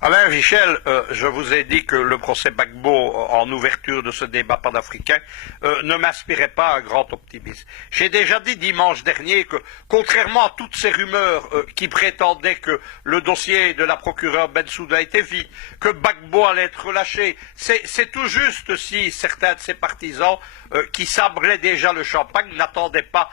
Alain Michel, je vous ai dit que le procès Gbagbo en ouverture de ce débat panafricain ne m'inspirait pas un grand optimisme. J'ai déjà dit dimanche dernier que, contrairement à toutes ces rumeurs qui prétendaient que le dossier de la procureure Bensouda était vide, que Gbagbo allait être relâché, c'est tout juste si certains de ses partisans qui sablaient déjà le champagne n'attendaient pas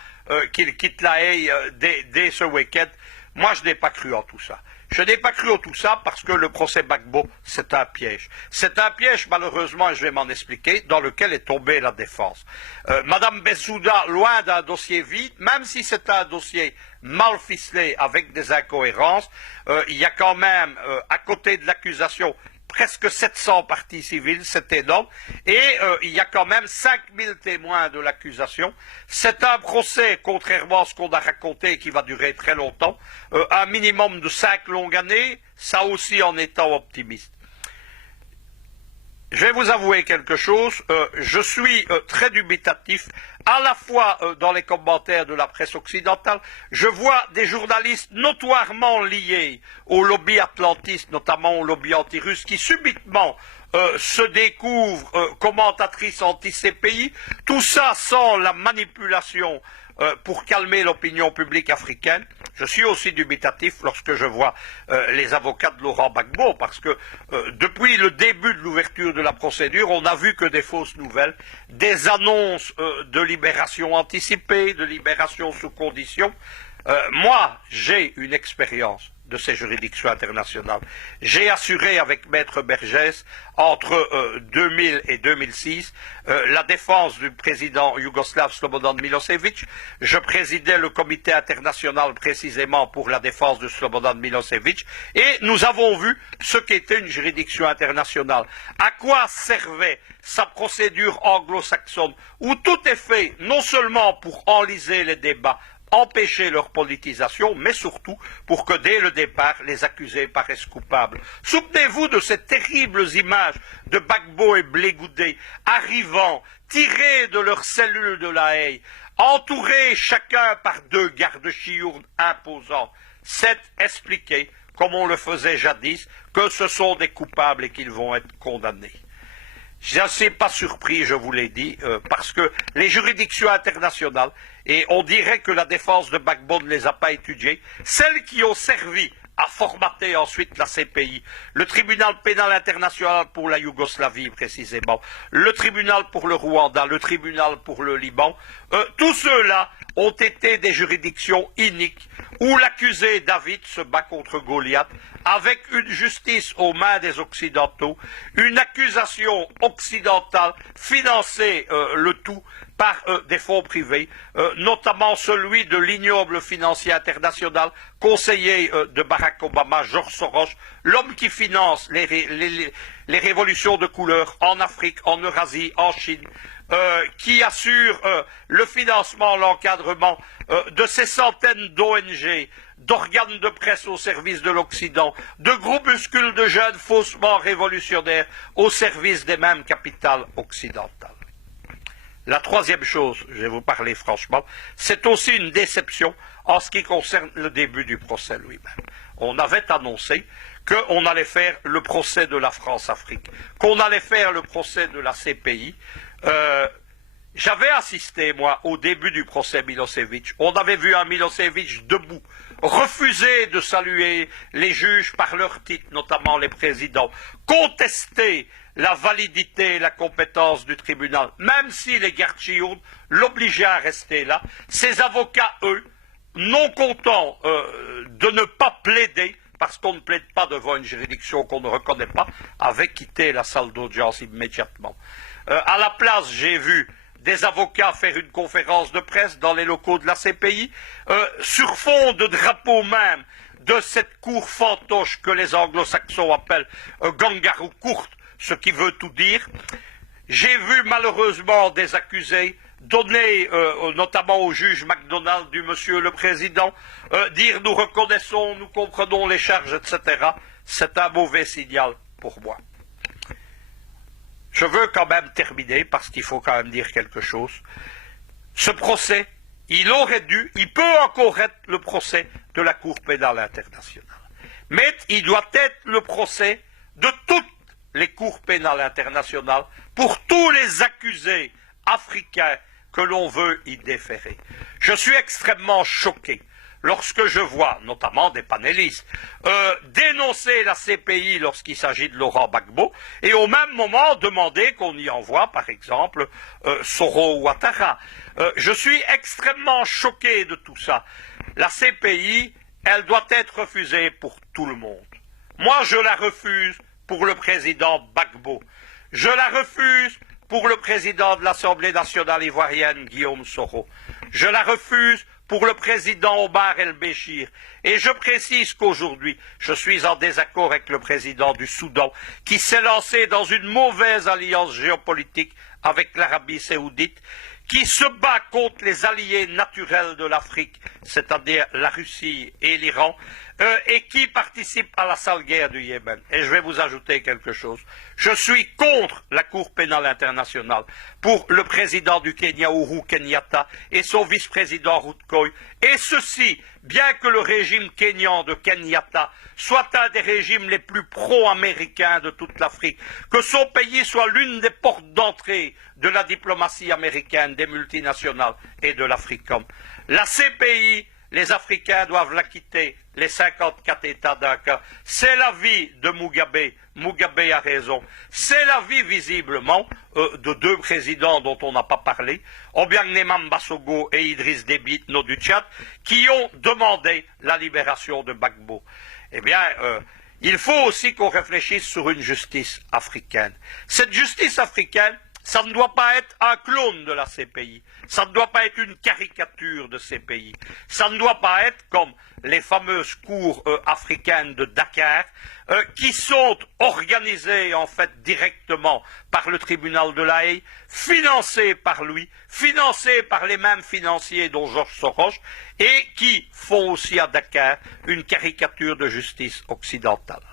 qu'il quitte La Haye dès ce week-end. Moi, je n'ai pas cru en tout ça. Je n'ai pas cru en tout ça parce que le procès Gbagbo, c'est un piège. C'est un piège, malheureusement, et je vais m'en expliquer, dans lequel est tombée la défense. Madame Bensouda, loin d'un dossier vide, même si c'est un dossier mal ficelé avec des incohérences, il y a quand même, à côté de l'accusation, presque 700 parties civiles, c'est énorme, et il y a quand même 5000 témoins de l'accusation. C'est un procès, contrairement à ce qu'on a raconté, qui va durer très longtemps, un minimum de 5 longues années, ça aussi en étant optimiste. Je vais vous avouer quelque chose, je suis très dubitatif, à la fois dans les commentaires de la presse occidentale, je vois des journalistes notoirement liés au lobby atlantiste, notamment au lobby anti-russe, qui subitement se découvrent commentatrices anti-CPI, tout ça sans la manipulation pour calmer l'opinion publique africaine. Je suis aussi dubitatif lorsque je vois les avocats de Laurent Gbagbo, parce que depuis le début de l'ouverture de la procédure, on n'a vu que des fausses nouvelles, des annonces de libération anticipée, de libération sous condition. Moi, j'ai une expérience de ces juridictions internationales. J'ai assuré avec Maître Bergès, entre 2000 et 2006, la défense du président yougoslave Slobodan Milosevic. Je présidais le comité international précisément pour la défense de Slobodan Milosevic, et nous avons vu ce qu'était une juridiction internationale. À quoi servait sa procédure anglo-saxonne, où tout est fait non seulement pour enliser les débats, empêcher leur politisation, mais surtout pour que dès le départ, les accusés paraissent coupables. Souvenez-vous de ces terribles images de Gbagbo et Blé-Goudé arrivant, tirés de leurs cellules de La Haye, entourés chacun par 2 gardes-chiournes imposants. C'est expliqué, comme on le faisait jadis, que ce sont des coupables et qu'ils vont être condamnés. Je ne suis pas surpris, je vous l'ai dit, parce que les juridictions internationales, et on dirait que la défense de Gbagbo ne les a pas étudiées, celles qui ont servi à formater ensuite la CPI, le tribunal pénal international pour la Yougoslavie précisément, le tribunal pour le Rwanda, le tribunal pour le Liban, tous ceux-là ont été des juridictions iniques où l'accusé David se bat contre Goliath avec une justice aux mains des Occidentaux, une accusation occidentale financée le tout par des fonds privés, notamment celui de l'ignoble financier international, conseiller de Barack Obama, George Soros, l'homme qui finance les révolutions de couleur en Afrique, en Eurasie, en Chine, qui assure le financement, l'encadrement de ces centaines d'ONG, d'organes de presse au service de l'Occident, de groupuscules de jeunes faussement révolutionnaires au service des mêmes capitales occidentales. La troisième chose, je vais vous parler franchement, c'est aussi une déception en ce qui concerne le début du procès lui-même. On avait annoncé qu'on allait faire le procès de la France-Afrique, qu'on allait faire le procès de la CPI. J'avais assisté, moi, au début du procès Milosevic. On avait vu un Milosevic debout, refuser de saluer les juges par leur titre, notamment les présidents, contester la validité et la compétence du tribunal, même si les gardes-chiournes l'obligeaient à rester là. Ces avocats, eux, non contents de ne pas plaider, parce qu'on ne plaide pas devant une juridiction qu'on ne reconnaît pas, avaient quitté la salle d'audience immédiatement. À la place, j'ai vu des avocats faire une conférence de presse dans les locaux de la CPI, sur fond de drapeau même de cette cour fantoche que les anglo-saxons appellent Kangaroo Court, ce qui veut tout dire. J'ai vu malheureusement des accusés donner, notamment au juge McDonald du Monsieur le Président, dire nous reconnaissons, nous comprenons les charges, etc. C'est un mauvais signal pour moi. Je veux quand même terminer, parce qu'il faut quand même dire quelque chose. Ce procès, il peut encore être le procès de la Cour pénale internationale. mais il doit être le procès de toutes les cours pénales internationales pour tous les accusés africains que l'on veut y déférer. Je suis extrêmement choqué lorsque je vois, notamment des panélistes, dénoncer la CPI lorsqu'il s'agit de Laurent Gbagbo, et au même moment demander qu'on y envoie, par exemple, Soro Ouattara. Je suis extrêmement choqué de tout ça. La CPI, elle doit être refusée pour tout le monde. Moi, je la refuse pour le président Gbagbo. Je la refuse pour le président de l'Assemblée nationale ivoirienne, Guillaume Soro. Je la refuse pour le président Omar el-Béchir. Et je précise qu'aujourd'hui, je suis en désaccord avec le président du Soudan, qui s'est lancé dans une mauvaise alliance géopolitique avec l'Arabie saoudite, qui se bat contre les alliés naturels de l'Afrique, c'est-à-dire la Russie et l'Iran, et qui participe à la sale guerre du Yémen. Et je vais vous ajouter quelque chose. Je suis contre la Cour pénale internationale pour le président du Kenya, Uhuru Kenyatta, et son vice-président Ruth Koy. Et ceci, bien que le régime kényan de Kenyatta soit un des régimes les plus pro-américains de toute l'Afrique, que son pays soit l'une des portes d'entrée de la diplomatie américaine, des multinationales et de l'Africom. La CPI, les Africains doivent la quitter, les 54 États d'un cas. C'est l'avis de Mugabe. Mugabe a raison. C'est l'avis, visiblement, de deux présidents dont on n'a pas parlé, Obiang Mbasogo et Idriss Déby Itno du Tchad, qui ont demandé la libération de Gbagbo. Eh bien, il faut aussi qu'on réfléchisse sur une justice africaine. Cette justice africaine, ça ne doit pas être un clone de la CPI. Ça ne doit pas être une caricature de CPI. Ça ne doit pas être comme les fameuses cours africaines de Dakar, qui sont organisées en fait directement par le tribunal de La Haye, financées par lui, financées par les mêmes financiers dont Georges Soros, et qui font aussi à Dakar une caricature de justice occidentale.